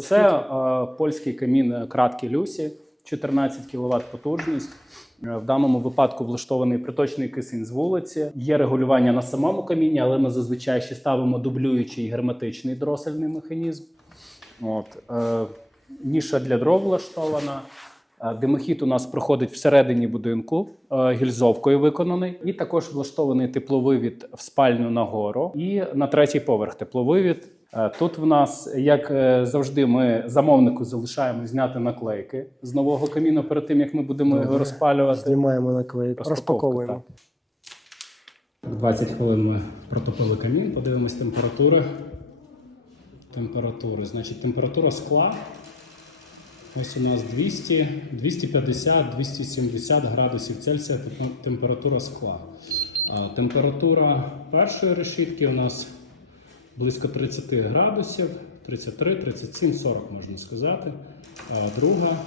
Це е, польський камін е, кратки Люсі, 14 кВт потужність. Е, В даному випадку влаштований приточний кисень з вулиці. Є регулювання на самому каміні, але ми зазвичай ще ставимо дублюючий герметичний дросельний механізм. От, е, ніша для дров влаштована. Димохід у нас проходить всередині будинку, гільзовкою виконаний, і також влаштований тепловивід в спальню нагору і на третій поверх тепловивід. Е, Тут в нас, як е, завжди, ми замовнику залишаємо зняти наклейки з нового каміну перед тим, як ми будемо його розпалювати. Знімаємо Розпаковка, розпаковуємо. так. 20 хвилин ми протопили камін, подивимось температури. Температури. Значить, температура скла. Ось у нас 200, 250, 270 градусів Цельсія температура скла. А температура першої решітки у нас близько 30 градусів, 33, 37, 40 можна сказати. А друга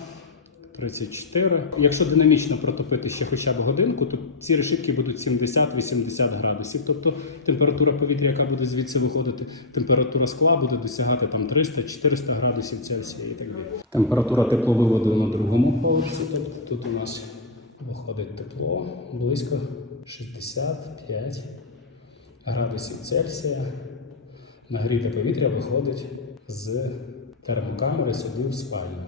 34. Якщо динамічно протопити ще хоча б годинку, то ці решітки будуть 70-80 градусів. Тобто температура повітря, яка буде звідси виходити, температура скла буде досягати там 300-400 градусів Цельсія і так далі. Температура тепловиводу на другому поверсі. Тобто тут у нас виходить тепло близько 65 градусів Цельсія. Нагріте повітря виходить з термокамери сюди в спальню.